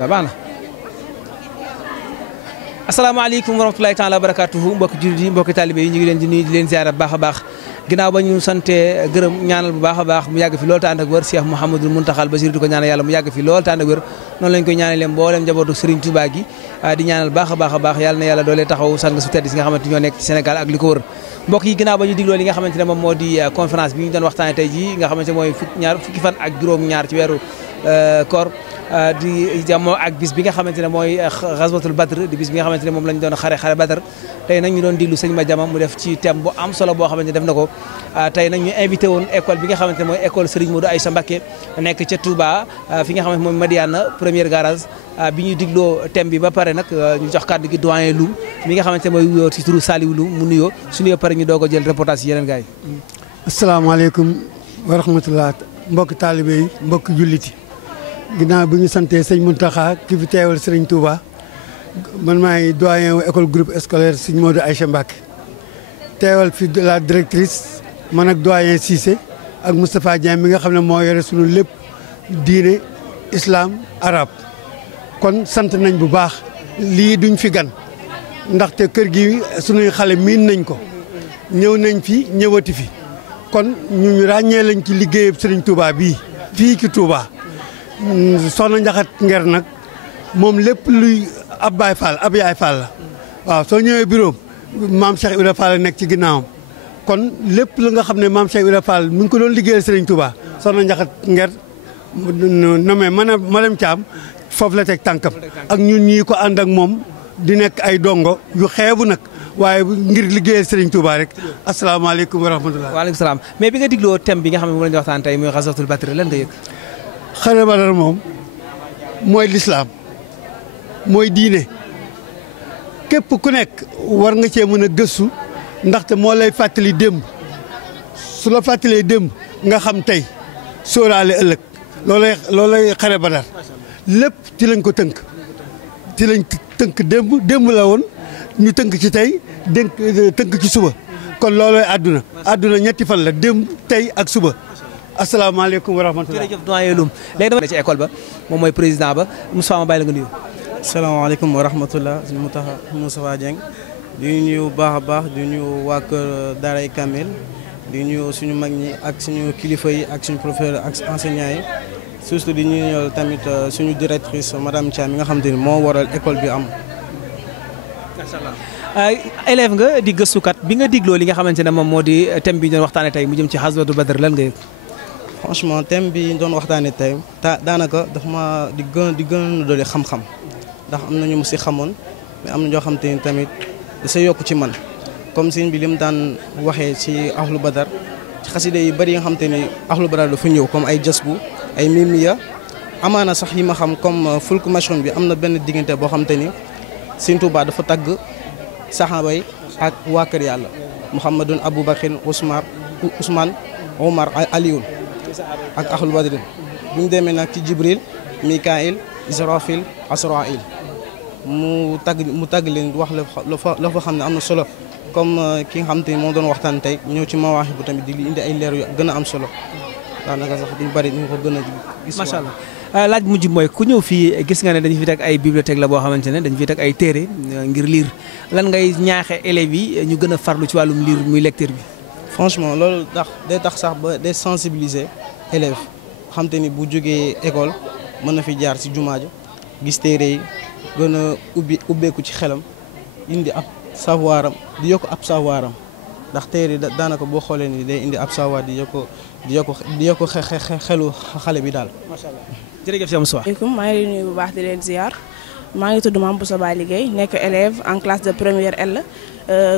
baax na asalaamaaleykum wa rahmatulahi taala wa barakatuhu mbokki jullit yi mbokki taalibe yi ñu ngi leen di nuyu di leen ziara bu baax a baax ginnaaw ba ñu sante gërëm ñaanal bu baax a baax mu yàgg fi loolu te ànd ak wér Cheikh Mouhamadul Muntaxal Basiir di ko ñaanal yàlla mu yàgg fi loolu te ànd ak wér noonu lañ koy ñaanalee mboolem njabootu Serigne Touba gi di ñaanal baax a baax yàlla na yàlla doolee taxaw sang su tedd si nga xamante ñoo nekk ci Sénégal ak li ko wër mbokk yi ginnaaw ba ñu digloo li nga xamante ne moom moo di conférence bi ñu doon waxtaane tey ji nga xamante mooy fukki fan ak juróom-ñaar ci weeru koor di jamoo ak bis bi nga xamante ne mooy Ghazwatul Badr di bis bi nga xamante ne moom lañ doon xare Badr tey nag ñu doon diglu sëñ Madiama mu def ci thème bu am solo boo xamante ne def na ko tey nag ñu invité woon école bi nga xamante ne mooy école Serigne Modou Aïssa Mbacké nekk ca Touba fi nga xamante mooy Madiana première garage bi ñuy digloo thème bi ba pare nag ñu jox kàddu gi doyen Loum mi nga xamante ne mooy wuyoo ci turu Saliou Loum mu nuyoo su nuyoo pare ñu doog a jël reportage yi yeneen gars yi. asalaamaaleykum wa rahmatulah mbokki taalibe yi mbokki jullit yi ginnaaw bi ñu santee sëñ Mountakha ki fi teewal Serigne Touba man maay doyen wu école groupe scolaire sëñ Modou Aïssa Mbacké teewal fi la directrice man ak doyen Cissé ak Moustapha Dieng mi nga xam ne moo yore sunu lépp diine islam arabe kon sant nañ bu baax lii duñ fi gan ndaxte kër gi sunuy xale miin nañ ko ñëw nañ fi ñëwati fi kon ñu ràññee lañ ci liggéeyub Serigne Touba bii fii ci Touba. Soxna Njaxat Nger nag moom lépp luy ab Baay Fall ab Yaay Fall la waaw soo ñëwee bureau maam Cheikh Ibrahima Fall nekk ci ginnaawam kon lépp lu nga xam ne maam Cheikh Ibrahima Fall mu ngi ko doon liggéeyal Serigne Touba Soxna Njaxat Nger nommé madame Thiam foofu la teg tànkam ak ñun ñii ko ànd ak moom di nekk ay dongo yu xeebu nag waaye ngir liggéeyal Serigne Touba rek asalaamaaleykum wa rahmatulah. waaleykum salaam mais bi nga digloo thème bi nga xam ne moom la ñu waxtaan tey muy Ghazwatul Badr lan nga yëg. xare Badar moom mooy lislaam mooy diine képp ku nekk war nga cee mën a gëstu ndaxte moo lay fàttali démb su la fàttalee démb nga xam tey sóoraale ëllëg loolay xare Badar lépp ci lañ ko tënk ci lañ tënk démb la woon ñu tënk ci tey tënk ci suba kon loolooy àdduna ñetti fan la démb tey ak suba. asalaamaaleykum wa rahmatulah. jërëjëf doyen Loum léegi dama ci école ba moom mooy président ba Moustapha ma bàyyi la nga nuyu. asalaamaaleykum wa rahmatulah suñu Moustapha Dieng di nuyu baax a baax di nuyu waa kër Daaray Kamil di nuyu suñu mag ñi ak suñu kilifa yi ak suñu professeur ak enseignants yi surtout di nuyu tamit suñu directrice madame Thiam mi nga xamante ni moo waral école bi am. macha allah élève nga di gëstukat bi nga digloo li nga xamante ne moom moo di thème bi ñu doon waxtaanee tey mu jëm ci Ghazwatul Badr lan nga yëg. franchement thème bi doon waxtaanee tey daanaka dafa ma di gën a doole xam-xam ndax am na ñu mu si xamoon mais am na ñoo xam te ni tamit da sa yokk ci man comme sëñ bi li mu daan waxee ci ahlu badar ci xaside yi bëri yi nga xam te ni ahlu badar dafa ñëw comme ay jasbu ay mimiya amaana sax yi ma xam comme fulku machon bi am na benn diggante boo xam te ni sëñ Tuubaa dafa tagg saxaaba yi ak waa kër yàlla Muhammadun Abubakar Ousmane Omar Aliyun ak ahlu badrin bu ñu demee nag ci Jibril Mikail Israfil Asrail mu tagg leen wax la fa xam ne am na solo comme ki nga xam te ni moo doon waxtaan tey ñëw ci mawaaxi bu tamit di indi ay leer yu gën a am solo daanaka sax duñ bëri ñu ko gën a gis. macha allah laaj mujj mooy ku ñëw fii gis nga ne dañu fi teg ay bibliothèque la boo xamante ne dañu fi teg ay téere ngir lire lan ngay ñaaxe élèves yi ñu gën a farlu ci wàllum lire muy lecture bi. franchement loolu day tax sax ba day sensibiliser élèves xam te ni bu jógee école mën na fi jaar ci jumaa ja gis téere yi gën a ubbeeku ci xelam indi ab savoir am di yokk ab savoir am ndax téere daanaka boo xoolee ni day indi ab sawaat di yokk xelu xale bi daal. macha allah jërëjëf Cheikh Moussa. asalaamaaleykum maa ngi leen nuyu bu baax di leen ziar maa ngi tudd Mame Bousso Ba Liggéey nekk élève en classe de première L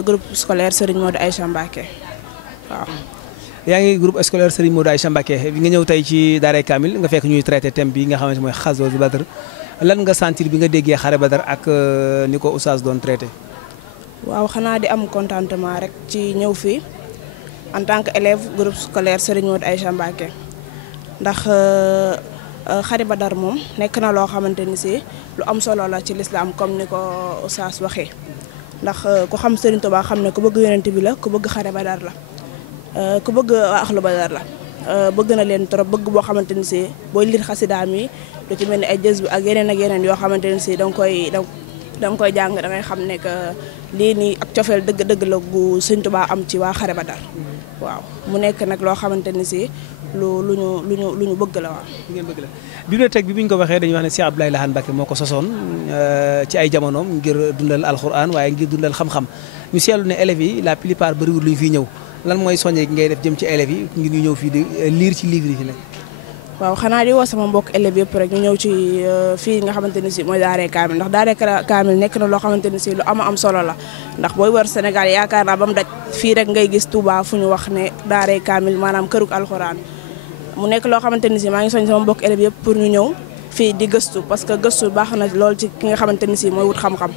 groupe scolaire Serigne Modou Aïcha Mbacké waaw. yaa ngi groupe scolaire Serigne Modou Aïcha Mbacké bi nga ñëw tey ci Daaray Kamil nga fekk ñuy traité thème bi nga xamante mooy Ghazwatul Badr lan nga sentir bi nga déggee xare Badar ak ni ko oustaz doon traité. waaw xanaa di am contentement rek ci ñëw fii en tant que élève groupe scolaire Serigne Modou Aïcha Mbacké ndax xare Badar moom nekk na loo xamante ni si lu am solo la ci l'islam comme ni ko oustaz waxee ndax ku xam Serigne Touba xam ne ku bëgg yonent bi la ku bëgg xare Badar la ku bëgg axlu Badar la bëgg na leen trop bëgg boo xamante ni si booy liir xasidaam yi lu ci mel ni ay jës bi ak yeneen yoo xamante ni si da nga koy jàng da ngay xam ne que lii nii ak cofeel dëgg la gu Sëñ Tuubaa am ci waa xare Badar waaw mu nekk nag loo xamante ni si lu ñu bëgg la waaw. ngeen bëgg la bibliothèque bi ñu ko waxee dañuy wax ne Cheikh Abdoulaye Lahad Mbacké moo ko sosoon ci ay jamonoom ngir dundal alxuraan waaye ngir dundal xam-xam ñu seetlu ne élèves yi la plupart bëriwul lu ñu fiy ñëw lan mooy soññee gi ngay def jëm ci élèves yi ngir ñu ñëw fii di lire ci livre yi fi nekk. waaw xanaa di woo sama mbokk élèves yëpp rek ñu ñëw ci fii nga xamante ni si mooy Daaray Kamil ndax Daaray Kamil nekk na loo xamante ni si lu am solo la ndax booy wër Sénégal yaakaar naa ba mu daj fii rek ngay gis Touba fu ñu wax ne Daaray Kamil maanaam kërug alxuraan mu nekk loo xamante ni si maa ngi soñ sama mbokk élèves yëpp pour ñu ñëw fii di gëstu parce que gëstu baax na lool ci ki nga xamante ni si mooy wut xam-xam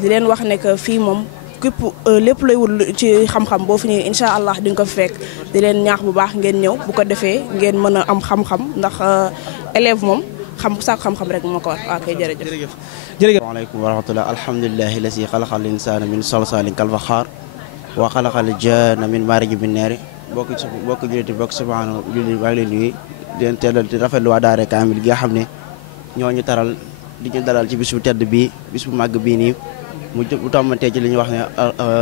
di leen wax ne que fii moom képp lépp lay wut ci xam-xam boo fi ñëwee incha allah di nga ko fekk di leen ñaax bu baax ngeen ñëw bu ko defee ngeen mën a am xam-xam ndax élève moom saako xam-xam rek moo ko war waaw kay jërëjëf. jërëjëf. asalaamaaleykum wa rahmatulah alhamdulilahi lasi xalaqal insaana min salsaalin kal faxaar wa xalaqal janna min maarij min naari bokk julliti bokk subhaana julli maa ngi leen nuyu di leen teelal di rafetlu waa Daaray Kamil gi nga xam ne ñoo ñu taral di ñu dalal ci bis bu tedd bii bis bu màgg bii nii mu tombantee ci li ñuy wax ne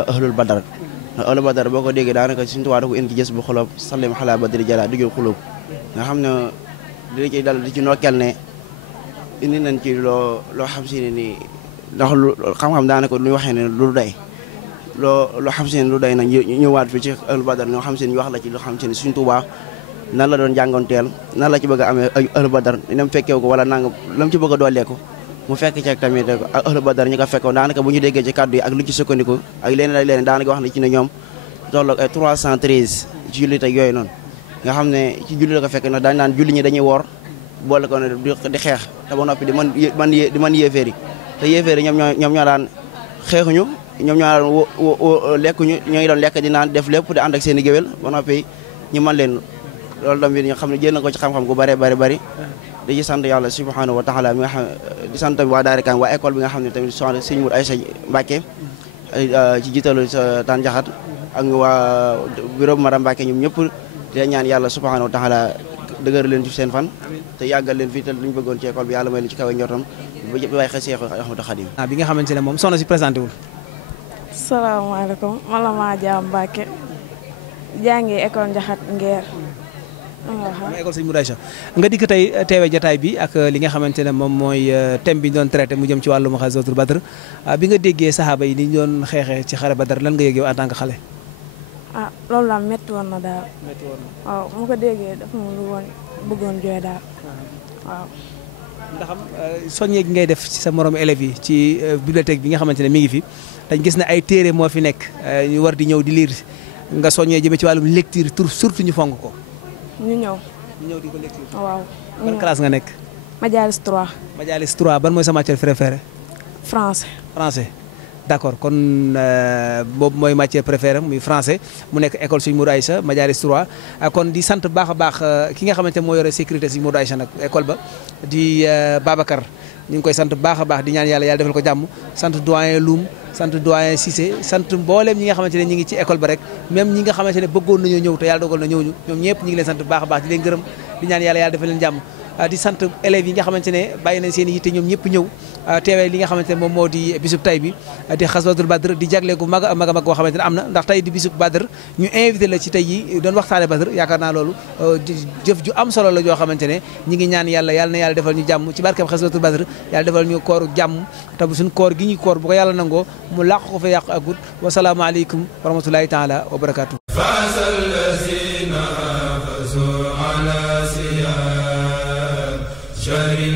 ahlul badar ahlul badar boo ko déggee daanaka suñu tuwaa da ko indi ci jës bu xolob sallim xalaa badri jala digul xulóob nga xam ne di ci dal di ci nokkeel ne indi nañ ci loo xam si ne nii ndax lu xam-xam daanaka lu ñu waxee ne lu day loo xam si ne lu day nag ñëwaat fi ci ahlul badar ñoo xam si ne ñu wax la ci lu xam si ne suñu tuwaa nan la doon jàngoonteel nan la ci bëgg a amee ahlul badar dinam fekkeew ko wala nanga lam ci bëgg a dooleeku mu fekk ci tamit ak ahlu badar ñu ko fekkoon daanaka bu ñu déggee ci kàddu yi ak lu ci sukkandiku ak leneen daanaka wax na ci ne ñoom tolloog ay 313 ci jullit ak yooyu noonu nga xam ne ci julli la ko fekk nag daañu naan julli ñi dañuy woor boole ko ne di xeex te ba noppi di man yéeféer yi te yéeféer yi ñoom ñoo daan xeexuñu ñoom ñoo daan lekkuñu ñoo ngi doon lekk di naan def lépp di ànd ak seen i géwél ba noppi ñu mën leen loolu tamit nga xam ne jël na ko ci xam-xam gu bari di ci sant yàlla subhanahu wa taala mi nga xam di sant waa Daaray Kamil waa école bi nga xam ne tamit soxna Serigne Modou Aïcha Mbacké ci jiitalu sa taan jaxat ak waa bureau bu madame Mbacké ñoom ñëpp di ñaan yàlla subhanahu wa taala dëgër leen ci seen fan te yàggal leen fii te luñu bëggoon ci école bi yàlla may leen ci kaw njortam ba waay xëy Seex Ahmadu Xadim bi nga xamante ne moom soxna si présenté wul. salaamaaleykum man la Madiam Mbacké jàngee école Njaxat Ngeer. waaw école Serigne Modou Aïcha nga dikk tey teewee jotaay bi ak li nga xamante ne moom mooy thème bi ñu doon traité mu jëm ci wàllum Ghazwatul Badr bi nga déggee saxaaba yi ni ñu doon xeexee ci xare Badar lan nga yëg yow en tant que xale. ah loolu la métti woon na daal. métti woon na waaw mu ko déggee dafa ma bëggoon jooy daal waaw. ndax soññee gi ngay def ci sa morom élèves yi ci bibliothèque bi nga xamante ne mi ngi fi dañ gis ne ay téere moo fi nekk ñu war di ñëw di lire nga soññee jëmee ci wàllum lecture surtout ñu fonk ko. ñu ñëw di ko lecture. waaw. ban classe nga nekk. Majalis 3. Majalis 3 ban mooy sa matière préférée. français. d'accord kon boobu mooy matière préférée muy français mu nekk école Serigne Modou Aïcha Majalis 3 kon di sant baax a baax ki nga xamante moo yore sécurité Serigne Modou Aïcha nag école ba di Babacar ñu ngi koy sant baax a baax di ñaan yàlla defal ko jàmm sant doyen Loum sant doyen Cissé sant mbooleem ñi nga xamante ne ñi ngi ci école ba rek même ñi nga xamante ne bëggoon nañoo ñëw te yàlla dogal na ñëw ñu ñoom ñëpp ñi ngi leen sant baax a baax di leen gërëm di ñaan yàlla defal leen jàmm di sant élèves yi nga xamante ne bàyyi nañ seen yitte ñoom ñëpp ñëw teewee li nga xamante ne moom moo di bisub tay bi di xaswatul badr di jagle gu mag a mag a mag boo xamante ne am na ndax tey di bisub badr ñu invité la ci tey yi doon waxtaane badr yaakaar naa loolu jëf ju am solo la joo xamante ne ñi ngi ñaan yàlla na yàlla defal ñu jàmm ci barkeem xaswatul badr yàlla defal ñu kooru jàmm te bu suñ koor gi ñu koor bu ko yàlla nangoo mu làq ko fa yàq agut wasalaamu aleykum wa rahmatullahi taala wa barakatuh شهر